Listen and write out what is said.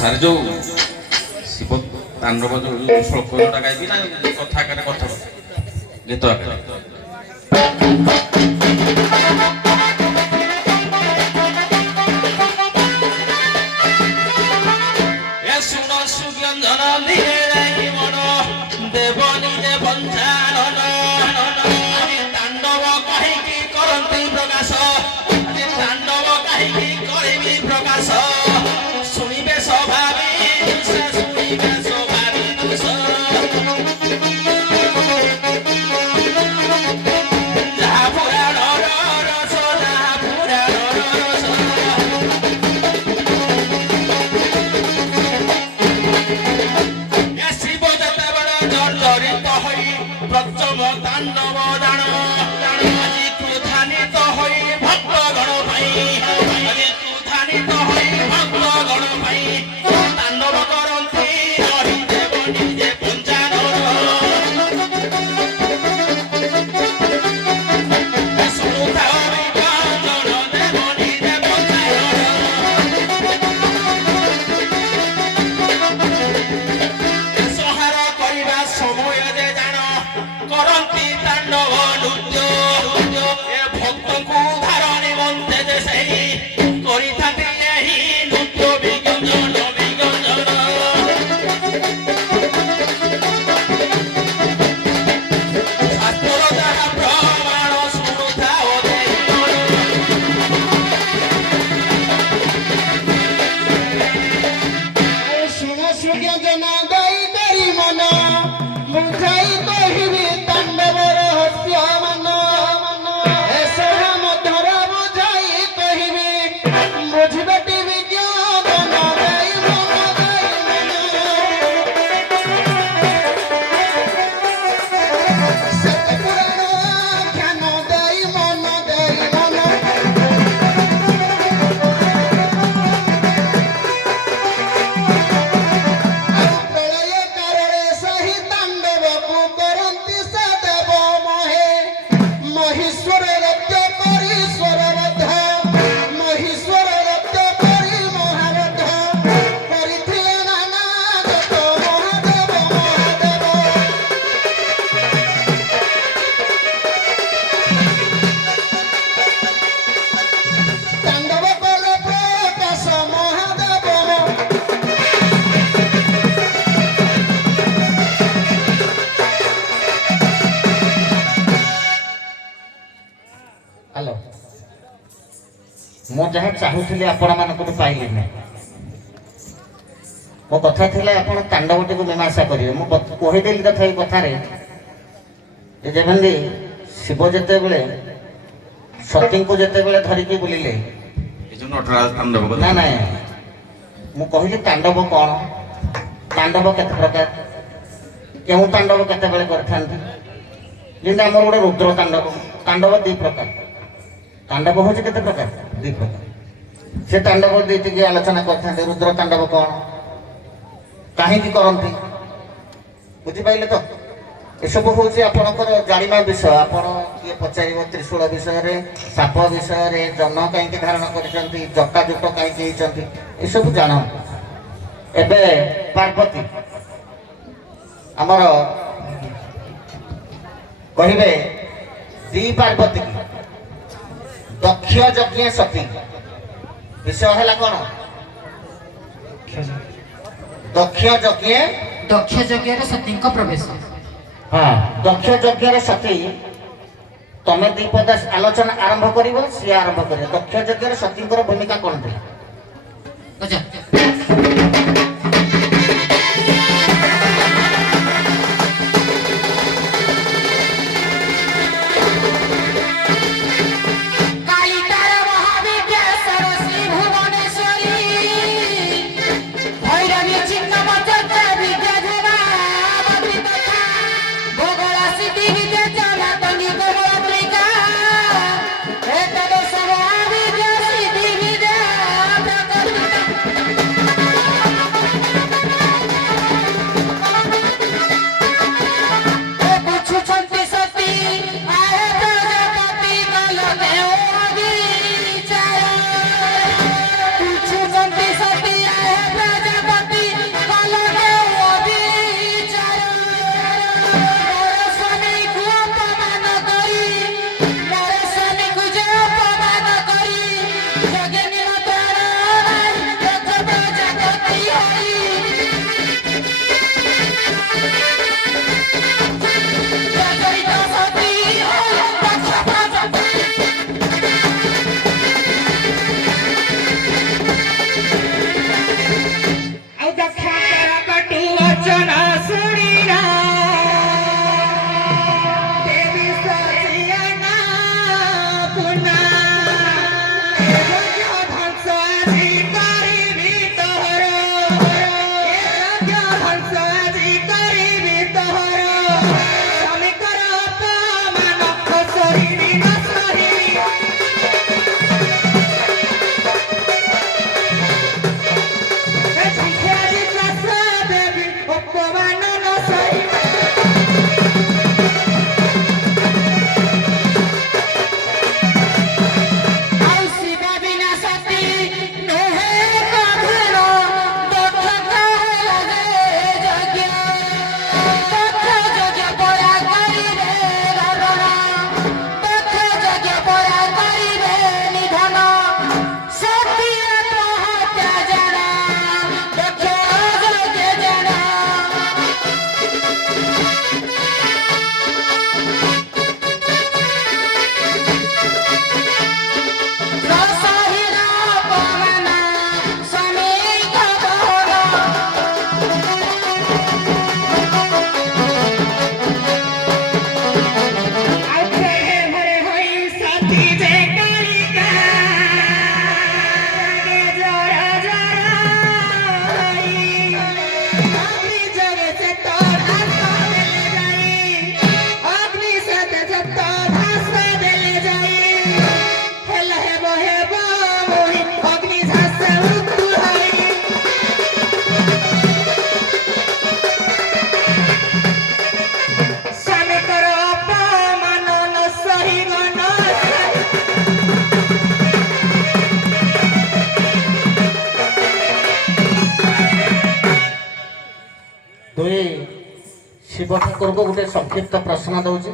ସାର୍ ଯୋଉ ଶିବ ତାଣ୍ଡବ ଯୋଉ ଶ୍ଲୋକଟା ଗାଇବି ନା କଥା ଆକାରରେ କଥା ଗୀତ ଆକାରରେ? ଏ ଶୁଣ ସୁଗନ୍ଧନ ଧୀରେ ଯାଇ ମନ ଦେବ ନିଜେ ପଞ୍ଚାନନ ତାଣ୍ଡବ କାହିଁକି କରନ୍ତି ପ୍ରକାଶ ତାଣ୍ଡବ କାହିଁକି କରିବି ପ୍ରକାଶ ଶୁଣିବେ ସ୍ୱଭାବୀ ଶୁଣିବେ ସ୍ୱଭାବୀ ଦୋଷ ଯାହା ପୁରାଣର ରସ ଯାହା ପୁରାଣର ରସ ଶିବ ଯେତେବେଳେ ଜର୍ଜରିତ ହୋଇ ପ୍ରଚମ ତାଣ୍ଡବ ଜାଣ ଆଜି କ୍ରୋଧାନ୍ୱିତ ହୋଇ ଭକ୍ତଗଣ ପାଇଁ ଆଜି କ୍ରୋଧାନ୍ୱିତ ହୋଇ ଭକ୍ତଗଣ ପାଇଁ ତାଣ୍ଡବ କରନ୍ତି ରହିଦେବ ନିଜେ ପଞ୍ଚାନନ ଶୁଣୁଥାଅ ବିପନ୍ଦନ ଦେବ ନିଜେ ପଞ୍ଚାନନ ସଂହାର କରିବା ସମୟରେ ଜାଣ କରନ୍ତି ତାଣ୍ଡବ ନୃତ୍ୟ ଏ ଭକ୍ତଙ୍କୁ ଉଦ୍ଧାର ନିମନ୍ତେ ଯେ ସେହି କରିଥାନ୍ତି ଏହି ନୃତ୍ୟ ବିଜ୍ଞଜନ ବିଜ୍ଞଜନ ଶାସ୍ତ୍ରର ଯାହା ପ୍ରମାଣ ଶୁଣୁଥାଅ ଶୁଣ ସୁଜ୍ଞଜନ ଗାଇ କରି ମନ ବୁଝାଇ କହିବି ତାଣ୍ଡବ ରହସ୍ୟ ମାନ ଏସବୁ ମଧ୍ୟର ବୁଝାଇ କହିବି ବୁଝିବାଟି ବିଜ୍ଞାନ ଗାଇ ମନ ସତ୍ୟ ପୁରାଣ ଜ୍ଞାନ ଗାଇ ମନ ପ୍ରଳୟ କାଳରେ ସେହି ତାଣ୍ଡବକୁ କରନ୍ତି ସଦେବ ମହେ ମହୀଶ୍ୱର ରତ୍ୟ କରି ସ୍ୱରବଦ୍ଧ ମହୀଶ୍ୱର ରତ୍ୟ କରି ମହାବଦ୍ଧ କରିଥିଲେ ନାନା ଯତ ମହାଦେବ ମହାଦେବ ତାଣ୍ଡବ କଲେ ପ୍ରକାଶ ମହାଦେବ ହ୍ୟାଲୋ ମୁଁ ଯାହା ଚାହୁଁଥିଲି ଆପଣମାନଙ୍କୁ ପାଇଲି ନାହିଁ ମୋ କଥା ଥିଲା ଆପଣ ତାଣ୍ଡବଟିକୁ ମୀମାଂସା କରିବେ ମୁଁ କହିଦେଲି ତଥାପି କଥାରେ ଯେ ଯେମିତି ଶିବ ଯେତେବେଳେ ସତୀଙ୍କୁ ଯେତେବେଳେ ଧରିକି ବୁଲିଲେ ଏ ଯୋଉ ନଟରାଜ ତାଣ୍ଡବ ନା ନାଇଁ ମୁଁ କହିଲି ତାଣ୍ଡବ କ'ଣ ତାଣ୍ଡବ କେତେ ପ୍ରକାର କେଉଁ ତାଣ୍ଡବ କେତେବେଳେ କରିଥାନ୍ତି ଯେମିତି ଆମର ଗୋଟେ ରୁଦ୍ର ତାଣ୍ଡବ ତାଣ୍ଡବ ଦୁଇ ପ୍ରକାର ତାଣ୍ଡବ ହେଉଛି କେତେ ପ୍ରକାର ଦୁଇ ପ୍ରକାର ସେ ତାଣ୍ଡବ ଦୁଇଟିକି ଆଲୋଚନା କରିଥାନ୍ତି ରୁଦ୍ର ତାଣ୍ଡବ କ'ଣ କାହିଁକି କରନ୍ତି ବୁଝିପାରିଲେ ତ ଏସବୁ ହେଉଛି ଆପଣଙ୍କର ଜାଣିବା ବିଷୟ ଆପଣ କିଏ ପଚାରିବ ତ୍ରିଶୂଳ ବିଷୟରେ ସାପ ବିଷୟରେ ଜହ୍ନ କାହିଁକି ଧାରଣ କରିଛନ୍ତି ଜଟାଜୁଟ କାହିଁକି ହେଇଛନ୍ତି ଏସବୁ ଜାଣ ଏବେ ପାର୍ବତୀ ଆମର କହିବେ ଦି ପାର୍ବତୀ ଦକ୍ଷ ଯଜ୍ଞ ସତୀ ବିଷୟ ହେଲା କ'ଣ ଦକ୍ଷ ଯଜ୍ଞରେ ସତୀଙ୍କ ପ୍ରବେଶ ହଁ ଦକ୍ଷ ଯଜ୍ଞରେ ସତୀ ତମେ ଦି ପଦ ଆଲୋଚନା ଆରମ୍ଭ କରିବ ସିଏ ଆରମ୍ଭ କରିବ ଦକ୍ଷ ଯଜ୍ଞରେ ସତୀଙ୍କର ଭୂମିକା କ'ଣ ଥିଲା ବଚନ ଶୁଣିନା ଦେବୀ ସଚିୟନା ପୁନା ଏ ଯଜ୍ଞ ଧ୍ୱଂସ ଆଜି କରିବି ତୋର ଏ ଯଜ୍ଞ ଧ୍ୱଂସ ଆଜି କରିବି ତୋର ସ୍ୱାମୀଙ୍କର ଅପମାନ ସହିବି ନ ସହିବି ଏ ଝୁଙ୍କେ ଆଜି ତ୍ରାସ ଦେବି ଅପମାନ ନ ସହିବି ଆଉ ଶିବ ବିନା ସତୀ ନୁହେଁ କଠିନ ଦକ୍ଷ କହେ ଯଜ୍ଞ ଦକ୍ଷ ଯଜ୍ଞ ପରା କରିବେ ରାବଣ ଦକ୍ଷ ଯଜ୍ଞ ପରା କରିବେ ନିଧନ ସତୀ ଆତ୍ମହତ୍ୟା ଜଣା ଦକ୍ଷ ଯଜ୍ଞ ଜଣା ରସହୀନ ଅପମାନ ସ୍ୱାମୀଙ୍କ ଦହନ ଆଉ ଘରେ ଘରେ ହୋଇ ସତୀ ଯେ କାଳିକା ରାଗେ ଜରା ଜରା ହୋଇ ଅଗ୍ନି ଯୋଗେ ସେ ତ ଧାସ ଦେଲେ ଯାଇ ଅଗ୍ନି ସତେ ସତ ଧାସ ଦେଲେ ଯାଇ ହେଲ ହେବ ମୋହି ଅଗ୍ନି ଝାସ ମୃତ୍ୟୁ ହୋଇ ସ୍ୱାମୀଙ୍କର ଅପମାନ ନ ସହିବ ନ ସହିବ ଦୁଇ ଶିବ ଠାକୁରଙ୍କୁ ଗୋଟେ ସଂକ୍ଷିପ୍ତ ପ୍ରଶ୍ନ ଦଉଛି